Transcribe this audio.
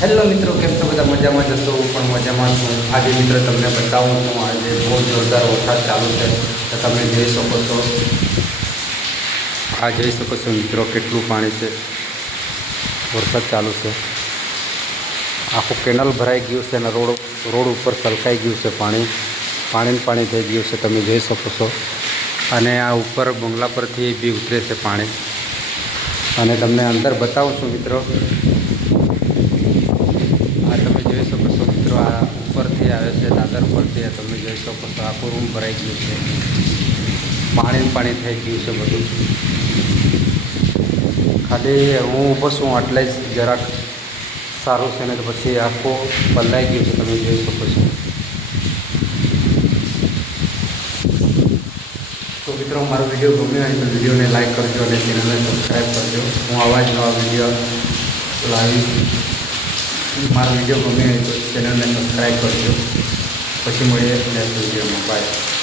Hello મિત્રો, કેમ છો બધા? મજામાં જશો? હું પણ મજામાં છું. આજે મિત્રો તમને બતાવું છું, આજે બહુ જોરદાર વરસાદ ચાલુ છે. તો તમે જોઈ શકો છો, આ જોઈ શકો છો મિત્રો, કેટલું પાણી છે. વરસાદ ચાલુ છે, આખું કેનલ ભરાઈ ગયું છે અને રોડ ઉપર છલકાઈ ગયું છે. પાણી થઈ ગયું છે, તમે જોઈ શકો છો. અને આ ઉપર બંગલા પરથી બી ઉતરે છે પાણી. અને તમને અંદર બતાવું છું મિત્રો, આ તમે જોઈ શકો છો મિત્રો, આ ઉપરથી આવે છે દાદર પરથી. તમે જોઈ શકો છો, આખું રૂમ ભરાઈ ગયું છે. પાણી થઈ ગયું છે બધું. ખાલી હું ઊભો છું એટલે જ જરાક સારું છે, ને તો પછી આખું બદલાઈ ગયું છે. તમે જોઈ શકો છો. તો મિત્રો, મારો વિડીયો ગમ્યો હોય તો વિડીયોને લાઈક કરજો અને ચેનલને સબસ્ક્રાઈબ કરજો. હું આવા જ નવા વિડીયો લાવીશ. મારો વિડીયો ગમ્યો હોય તો ચેનલને સબસ્ક્રાઈબ કરજો. પછી મળીએ નેક્સ્ટ વિડીયોમાં. બાય.